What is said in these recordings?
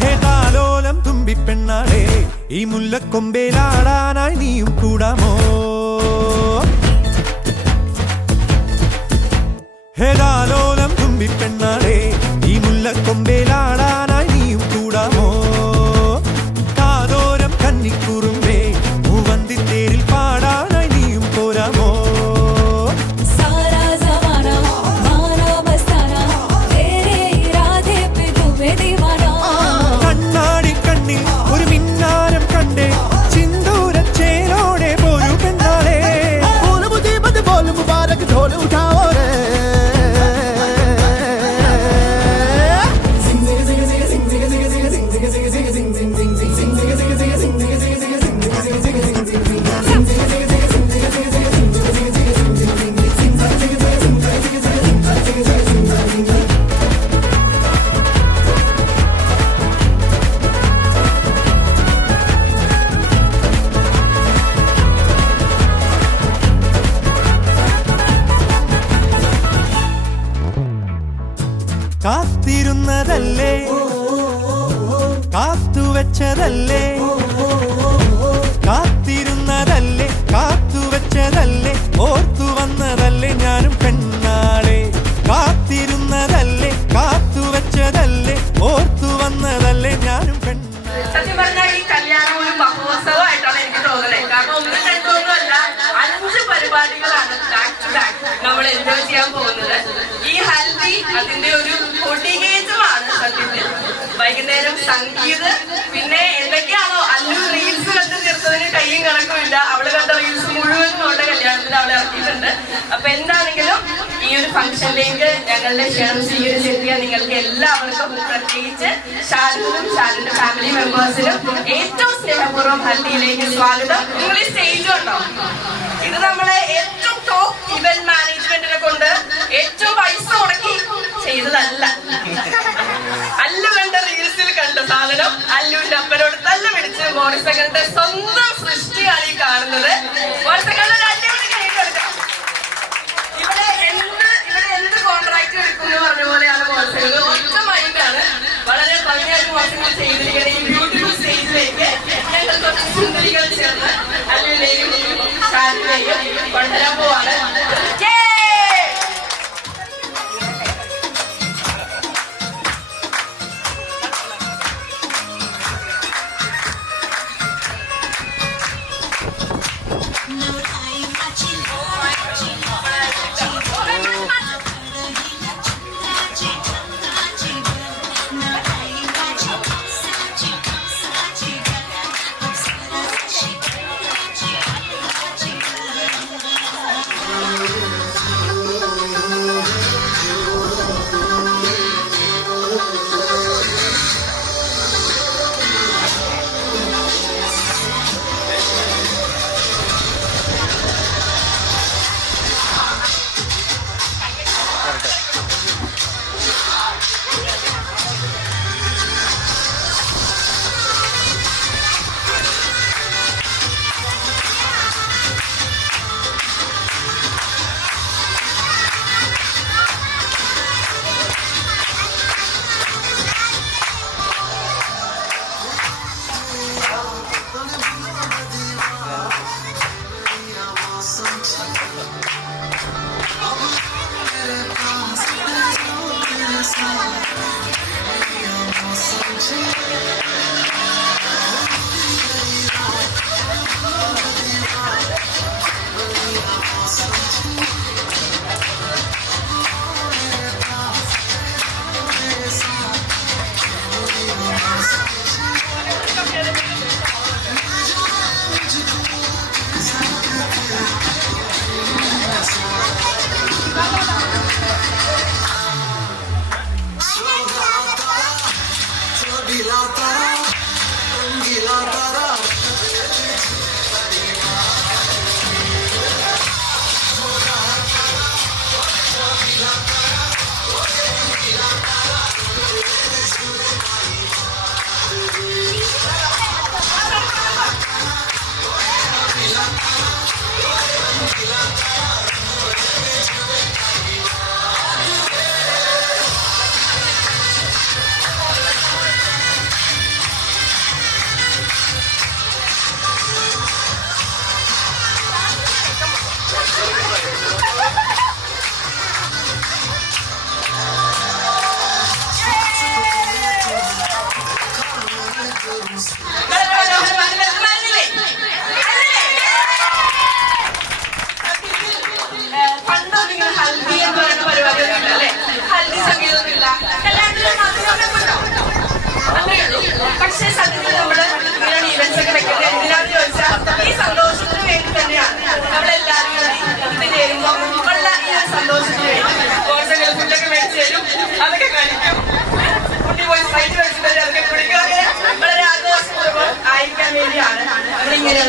ഹേതാലോലം തുമ്പിപ്പെണ്ണാളെ ഈ മുല്ലക്കൊമ്പേലാടാനായി നീയും കൂടാമോ ഹേതാലോലം തുമ്പിപ്പെണ്ണാളെ ഈ മുല്ലക്കൊമ്പേലാടാനായി നീയും കൂടാമോ കാതോരം കന്നിക്കുറുമ്പേ മൂവന്തിത്തേരിൽ പാടാനായി നീയും പോരാമോ കണ്ണാടി കണ്ണിൽ ഒരു മിന്നാരം കണ്ടേ ചിന്തൂരച്ചേരോടെ പോരു പെണ്ണാളെ കാത്തിരുന്നതല്ലേ കാത്തുവെച്ചതല്ലേ കാത്തിരുന്നതല്ലേ കാത്തുവെച്ചതല്ലേ ഓർത്തു വന്നതല്ലേ ഞാനും പെണ്ണാളെ കാത്തിരുന്നതല്ലേ കാത്തുവെച്ചതല്ലേ ഓർത്തു വന്നതല്ലേ ഞാനും പെണ്ണാളെ. സത്യം പറഞ്ഞാൽ ഈ കല്യാണം ഒരു മഹോത്സവമായിട്ടാണ് എനിക്ക് തോന്നുന്നത്. കാരണം ഒന്നും രണ്ടൊന്നുമല്ല, 5 പരിപാടികളാണ് ബാക്ക് ടു ബാക്ക് നമ്മൾ എൻജോയ് ചെയ്യാൻ പോകുന്നത്. ഈ ഹൽദി അതിന്റെ ഒരു കൊടികേറ്റമാണ് സത്യത്തിൽ. വൈകുന്നേരം സംഗീത്, പിന്നെ എന്തൊക്കെയാണോ അല്ലു റീൽസ് കണ്ട് തീർത്തതിന് കയ്യും കണക്കുമില്ല. അവള് കണ്ട റീൽസ് മുഴുവനും അവളുടെ കല്യാണത്തിന് അവളെ ഇറക്കിയിട്ടുണ്ട്. അപ്പൊ എന്താണെങ്കിലും ഈ ഒരു ഫംഗ്ഷനിലേക്ക് ഞങ്ങളുടെ ക്ഷണം സ്വീകരിച്ചെത്തിയ നിങ്ങൾക്ക് എല്ലാവർക്കും പ്രത്യേകിച്ച് ഷാലുവിനും ഷാലുവിന്റെ ഫാമിലി മെമ്പേഴ്സിനും ഏറ്റവും സ്നേഹപൂർവ്വം ഹൽദിയിലേക്ക് സ്വാഗതം. നിങ്ങൾ ഈ സ്റ്റേജ് ഉണ്ടോ? ഇത് നമ്മളെ ഏറ്റവും ടോപ്പ് ഇവന്റ് മാനേജ്മെന്റിനെ കൊണ്ട് ഏറ്റവും പൈസ മുടക്കി ചെയ്തതല്ല. അല്ലു കണ്ട റീൽസിൽ കണ്ട സാധനം അല്ലുവിന്റെ അപ്പനോട് തല്ല പിടിച്ച് മോണിസകളുടെ സ്വന്തം സൃഷ്ടിയാണ് ഈ കാണുന്നത്. മോണിസകളുടെ അടിപൊളി കേക്ക് എടുക്കാം. ഇവിടെ എന്ത് കോൺട്രാക്ട് എടുക്കും എന്ന് പറഞ്ഞ പോലെയാണ് മോണിസകൾ. ഒറ്റ മൈൻഡാണ്. വളരെ ഭംഗിയായിട്ട് മോണിസകൾ ചെയ്തിരിക്കുന്ന ഈ ബ്യൂട്ടിഫുൾ സ്റ്റേജിലേക്ക് ഞങ്ങൾ കുറച്ച് സുന്ദരികൾ ചേർന്ന് അല്ലുവിനെയും ഷാലുവിനെയും കൊണ്ടുവരാൻ പോവാണ്. വളരെ മനോഹരമായ മരുന്നില്ലേ? പണ്ടൊന്നും ഇങ്ങനെ ഹൽദി എന്ന് പറയുന്ന പരിപാടിയൊന്നും ഇല്ല അല്ലെ? ഹൽദി സംഗീതമൊന്നും ഇല്ല. കല്യാണത്തിന് മധുരമൊക്കെ ഉണ്ടോ? അത്രേ ഉള്ളൂ. പക്ഷേ സത്യത്തിൽ നമ്മള് ഇങ്ങനെയാണ് ഈവൻസ് ഒക്കെ വെക്കുന്നത് എന്തിനാന്ന് ചോദിച്ചാൽ ഈ സന്തോഷത്തിന് വേണ്ടി തന്നെയാണ്. നമ്മളെല്ലാവരും ഇത് ചേരുമ്പോൾ ഉള്ള ഈ ഒരു സന്തോഷത്തിന് വേണ്ടി കുറച്ച് ഫുഡൊക്കെ മേടിച്ചു തരും, അതൊക്കെ കഴിക്കും, കുട്ടി പോയി സൈറ്റ് വെച്ചിട്ട് അതൊക്കെ കുടിക്കും. അങ്ങനെ വളരെ ആഘോഷപൂർവ്വം ആയിരിക്കാൻ വേണ്ടിയാണ് നമ്മളിങ്ങനെ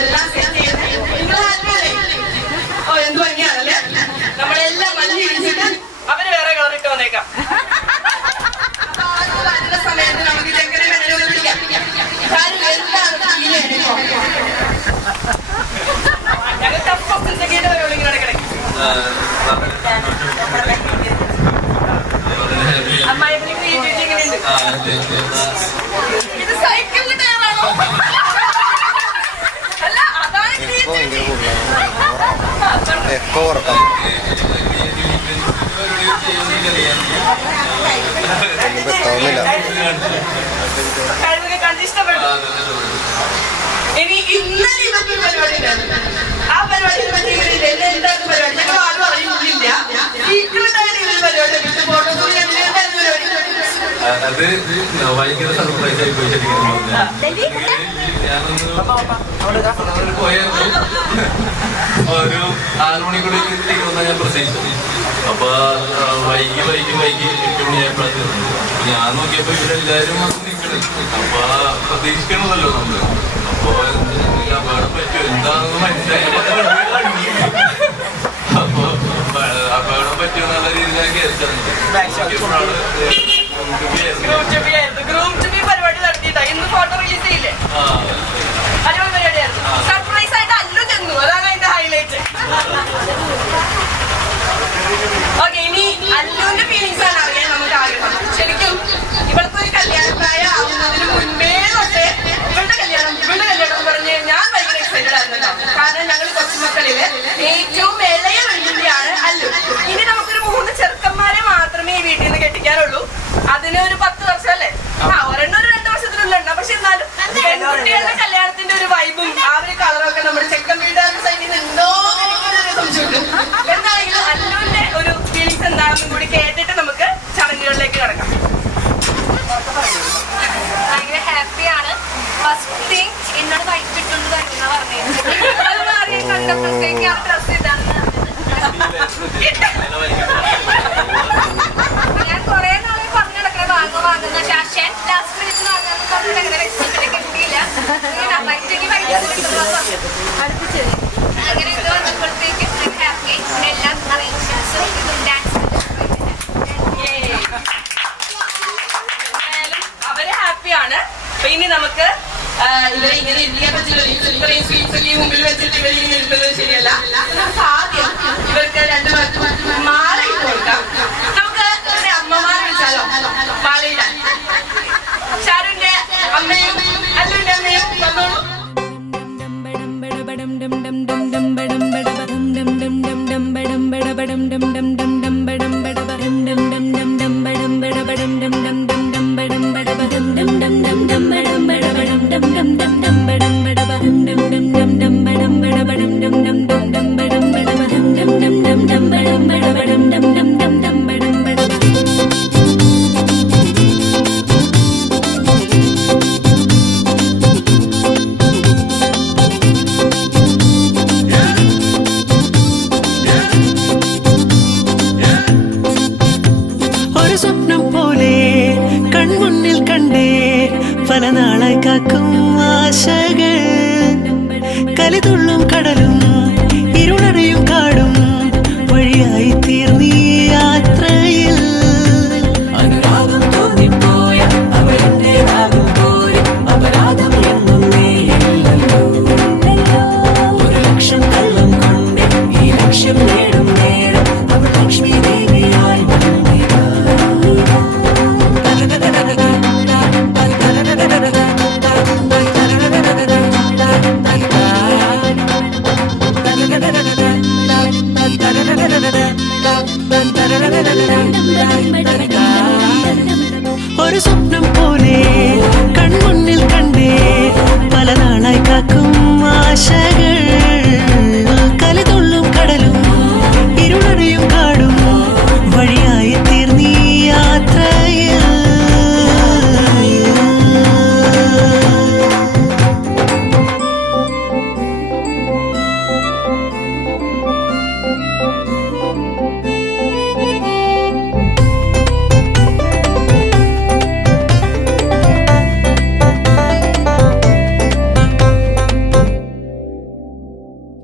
എല്ലാം സെറ്റ് ചെയ്യുന്നത്. നിങ്ങൾ ഹാപ്പിയല്ലേ? ഓ എന്ത് ഭംഗിയാണല്ലേ? നമ്മളെല്ലാം മഞ്ഞ് ഇടിച്ചിട്ട് അവര് വേറെ കളറിട്ട് വന്നേക്കാം. അതിന്റെ സമയത്ത് നമുക്ക് ചെക്കനെ മെഡലും പിടിക്കാം. കാര്യം എന്താണ് ഫീൽ ചെയ്യുന്നത്? ഞങ്ങൾ ടഫ് ഒപ്പിച്ചൊക്കെ വരുള്ളൂ ഇങ്ങനെ ഇടയ്ക്കിടയ്ക്ക്. അമ്മായിപ്പിന് ക്രിയേറ്റിവിറ്റി എങ്ങനെയുണ്ട്? ഇത് സൈക്കിളിന്റെ ടയറാണോ? അല്ല അതാണ് ക്രിയേറ്റിവിറ്റി. കഴിവൊക്കെ കണ്ട് ഇഷ്ടപ്പെട്ടു. ഇനി ഇന്നലെ ഇവർക്ക് പരിപാടി ഉണ്ടായിരുന്നു. ആ പരിപാടിയെ പറ്റി എന്നെ എന്തായിരുന്നു പരിപാടി? ഞങ്ങൾ ആരും അറിയുന്നില്ല. സീക്രട്ടായിട്ട് ഇവര് പരിപാടി ഫോട്ടോ എന്തായിരുന്നു പരിപാടി? അത് ഭയങ്കര സർപ്രൈസ് ആയി പോയി. ഞാനൊന്ന് പോയായിരുന്നു. ഒരു 6 മണിക്കൂടി വന്നാൽ ഞാൻ പ്രതീക്ഷിച്ചു. അപ്പൊ വൈകി 8 മണിയായപ്പോഴാണ് ഞാൻ നോക്കിയപ്പോ ഇവരെല്ലാരും വന്ന് നിൽക്കണേ. അപ്പൊ പ്രതീക്ഷിക്കണമല്ലോ നമ്മള്. അപ്പൊ അപകടം പറ്റുമോ എന്താണെന്ന് മനസ്സിലായപ്പോ അപ്പൊ അപകടം പറ്റുമെന്നുള്ള രീതിയിലാണ് കേൾക്കുന്നത്. പരിപാടി നടത്തിയിട്ടാ ഇന്ന് ഫോട്ടോ റിലീസ് ചെയ്യില്ലേ? അടിപൊളി പരിപാടിയായിരുന്നു. സർപ്രൈസ് ആയിട്ട് അല്ലു ചെന്നു, അതാണ് അതിന്റെ ഹൈലൈറ്റ്. ഓക്കെ, ഇനി അല്ലുവിന്റെ ഫീലിങ്സ് ആണ് അറിയാൻ നമുക്ക് ആഗ്രഹം. ശരിക്കും ഇവൾക്കൊരു കല്യാണപ്രായം ആവുന്നതിന് മുൻപേ തൊട്ട് ഇവളുടെ കല്യാണം എന്ന് പറഞ്ഞ് ഞാൻ ഭയങ്കര എക്സൈറ്റഡ് ആയിരുന്നു. കാരണം ഞങ്ങൾ കൊച്ചുമക്കളില് ഏറ്റവും ഇളയ വെല്ലുവിളിയാണ് അല്ലു. ഇനി നമുക്കൊരു 3 ചെറുക്കന്മാരെ മാത്രമേ ഈ വീട്ടിൽ നിന്ന് കെട്ടിക്കാനുള്ളൂ. അതിന് ഒരു 10 വർഷം അല്ലേ? ഒരെണ്ണം ഒരു 2 വർഷത്തിനുള്ളിൽ ഉണ്ടാവും. പക്ഷെ എന്നാലും പെൺകുട്ടികളുടെ കല്യാണത്തിന്റെ ഒരു വൈബും ആ ഒരു കളറൊക്കെ നമ്മുടെ ചെക്കൻ വീട്ടുകാരുടെ സൈഡിൽ നിന്ന് എന്തോ സംശയമുണ്ട്. എന്താണെങ്കിലും അല്ലുവിന്റെ ഒരു ഫീലിങ്സ് എന്താണെന്നും കൂടി കേട്ടിട്ട് നമുക്ക് ചടങ്ങുകളിലേക്ക് കിടക്കാം. ഭയങ്കര ഹാപ്പിയാണ്. ഫസ്റ്റ് തിങ് എന്നോട് വൈറ്റ് ഇട്ടുകൊണ്ട് വരുന്ന പറഞ്ഞത് കണ്ടപ്പോഴത്തേക്കാണ് ഡ്രസ് ഇതാണെന്ന് ഞാൻ കുറെ നാളെ പറഞ്ഞു നടക്കണം വാങ്ങുന്ന ഫാഷൻ. ലാസ്റ്റ് മിനിറ്റ് വാങ്ങാന്ന് പറഞ്ഞിട്ട് അങ്ങനെ കിട്ടിയില്ല. അങ്ങനെ ഇത് വന്നപ്പോഴത്തേക്കും ഹാപ്പി. എല്ലാം അറേഞ്ച്മെന്റ്സും ഇതും ഡാൻസും അവര് ഹാപ്പിയാണ്. അപ്പൊ ഇനി നമുക്ക് ഇവരെ ഇങ്ങനെ ഇരിക്കാൻ പറ്റില്ല. ഇത്രയും സ്വീറ്റ്സ് മുമ്പിൽ വെച്ചിട്ട് ഇവരിങ്ങനെ ഇരുന്നത് ശരിയല്ല. നമുക്ക് ആദ്യം ഇവർക്ക് 2 പേർക്കും മാല ഇട്ട് കൊടുക്കാം. നമുക്ക് ഇവരുടെ അമ്മമാരെ വിളിച്ചാലോ മാലയിടാൻ? ഷാരുവിന്റെ അമ്മയും അല്ലുവിന്റെ അമ്മയും വന്നോളൂ. കാക്കും ആശകൾ കലിതുള്ളും കടലും ഇരുളറിയും കാടും വഴിയായി തീർന്നീ യാത്രയിൽ അനുരാഗം തോന്നിപ്പോയ അവരെന്റേതാകും പോലും അപരാധം എന്നും നീയില്ലല്ലോ. 1 ലക്ഷം കള്ളം കൊണ്ട് ഈ ലക്ഷ്യം നേടും നേരം അവൾ ലക്ഷ്മി ദേവിയായി വന്നിതാ.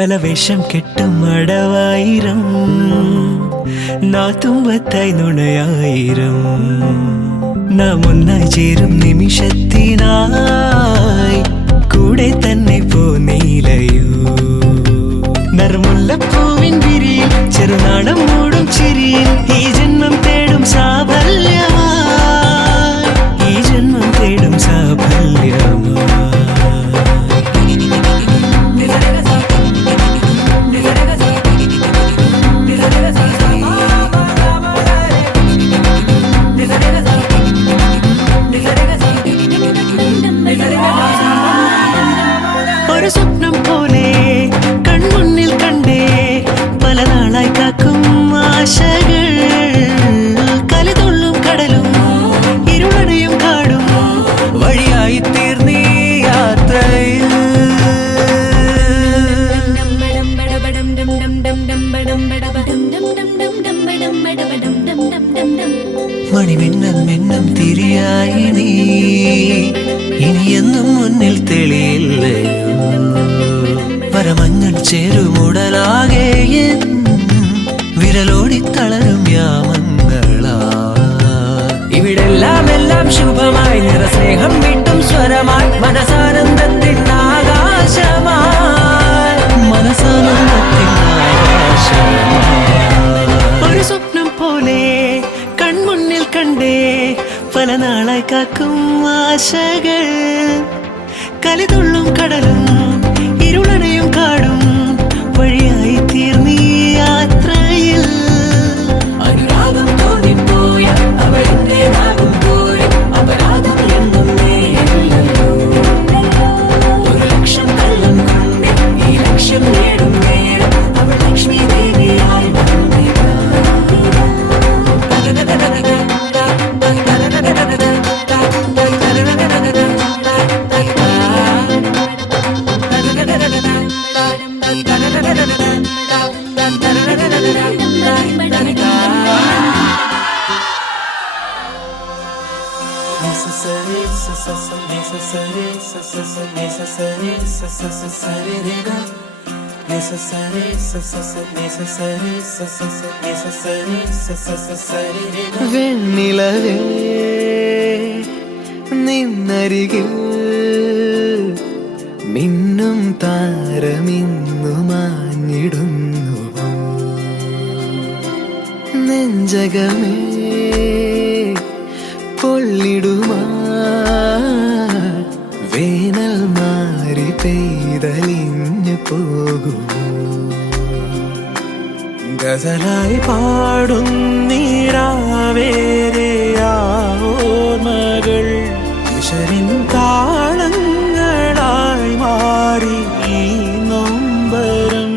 പല വേഷം കെട്ടും അടവായിരം നാത്തുമ്പത്തായി നുണയായിരം നാം ഒന്നായി ചേരും നിമിഷത്തിനായി കൂടെ തന്നെ പോന്നീലയോ നറുമുല്ലപ്പൂവിൻ വിരിയിൽ ചെറുനാടം മൂടും ചിരിയിൽ ഈ ജന്മം തേടും സാഫല്യമായി ഈ ജന്മം തേടും സാഫല്യമായി ഒരു സ്വപ്നം പോലെ കൺമുന്നിൽ കണ്ടേ പല നാളായി കാക്കും ആശകൾ കലിതുള്ളും കടലും ഇരുളടയും കാടും വഴിയായി തീർന്നീ യാത്രയിൽ മണിമിന്നം മിന്നം തിരിയായി നീ ഇനിയെന്നും മുന്നിൽ തെളിയില്ലയോ വരമഞ്ഞൾ ചേരുമുടലാകെ വിരലോടി തളരും യാമങ്ങളാ ഇവിടെല്ലാം എല്ലാം ശുഭമായി നിറസ്നേഹം വിട്ടും സ്വരമായി മനസാനന്ദത്തിൻ ആകാശമായി മനസാനന്ദത്തിൻ ആകാശമായി ഒരു സ്വപ്നം പോലെ കൺമുന്നിൽ കണ്ടേ പല നാളായി കാക്കും ആശകൾ കലിതുള്ളും കടലും ഇരുളടയും കാടും വഴിയായി തീർന്നീ യാത്രയിൽ അനുരാഗം തോന്നിപ്പോയ അവളെന്റേതാകുമ്പോഴും അപരാധം എന്നും നേരില്ലല്ലോ ഒരു ലക്ഷം കള്ളം കൊണ്ട് ഈ ലക്ഷ്യം നേടും നേരം അവൾ ലക്ഷ്മി ദേവിയായി വെണ്ണിലവേ നിന്നരികിൽ മിന്നും താരമിന്നു മാഞ്ഞിടുന്നു നെഞ്ചകമേ പൊള്ളിടുമാ വേനൽ മാറി പെയ്തലിഞ്ഞു പോകുമോ ഗസലായി പാടുന്നീരാവേരെ ഓർമ്മകൾ ഈശ്വരിൻ താളങ്ങളായി മാറി ഈ നൊമ്പരം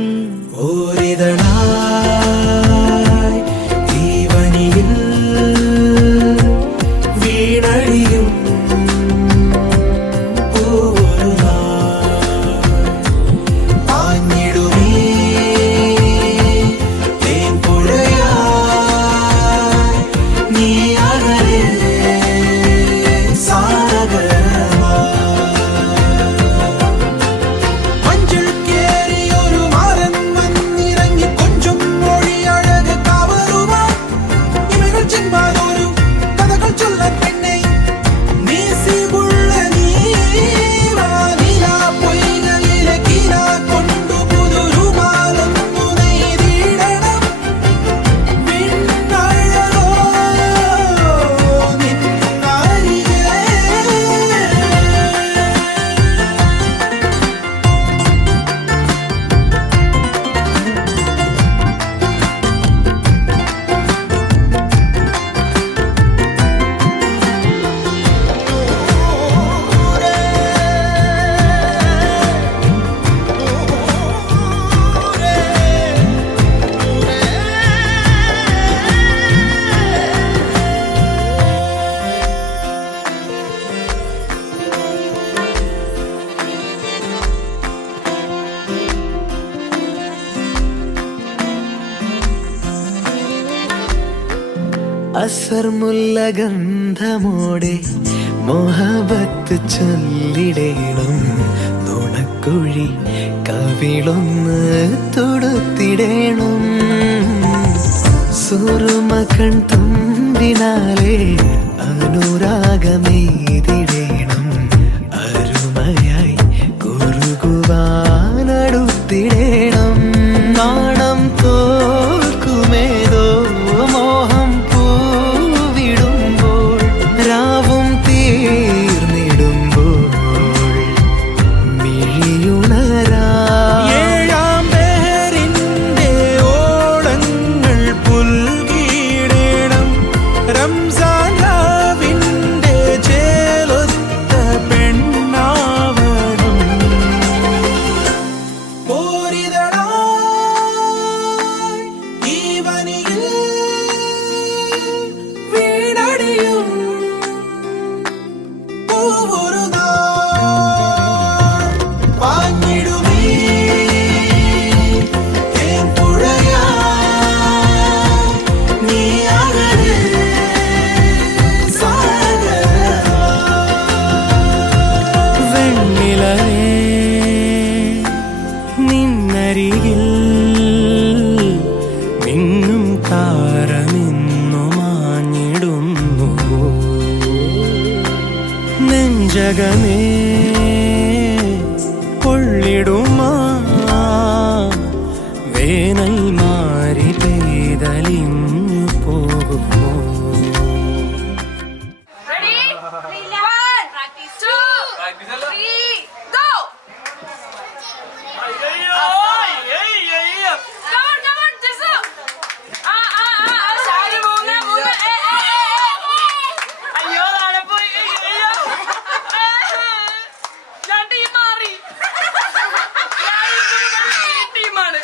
ഓരിതളായി ഈ വനിയിൽ വീണടിയും അസർമുല്ല ഗന്ധമോടെ മോഹബത്ത് ചൊല്ലിടേണം നുണ ഓടക്കുഴി കവിളൊന്ന് തൊടുത്തിടേണം സുറുമകൺ തുമ്പിനാലേ അനുരാഗമേതിടേണം അരുമയായി കുറുകുവാനടുത്തിടേണം നാണം തോൽക്കുമേതോ മോഹം പൂവിടുമ്പോൾ രാവും തീർന്നിടുമ്പോൾ മിഴിയുണരാ ഏഴാം പേരിന്റെ ഓളങ്ങൾ പുൽകിടേണം റംസാൻ രാവിന്റെ ചേലൊത്ത പെണ്ണാവണം പോരിതളായി ഈ വനിയിൽ വീണടിയും പൂവൊരു നാൾ പാഞ്ഞിടുമീ തേൻപുഴയായി നീ അകലെ വെണ്ണിലവേ നിന്നരികിൽ മിന്നും താരമിന്നു മാഞ്ഞിടുന്നു നെഞ്ചകമേ പൊള്ളിടുമാ വേനൽ മാറി പെയ്തലിഞ്ഞു പോകുമോ Ready? 1, 2, 3, go! Come on, Jisoo! Shari മൂന്ന്. അയ്യോ നാളെ പോയി. ഞാൻ ടീം മാറി. ടീമാണ്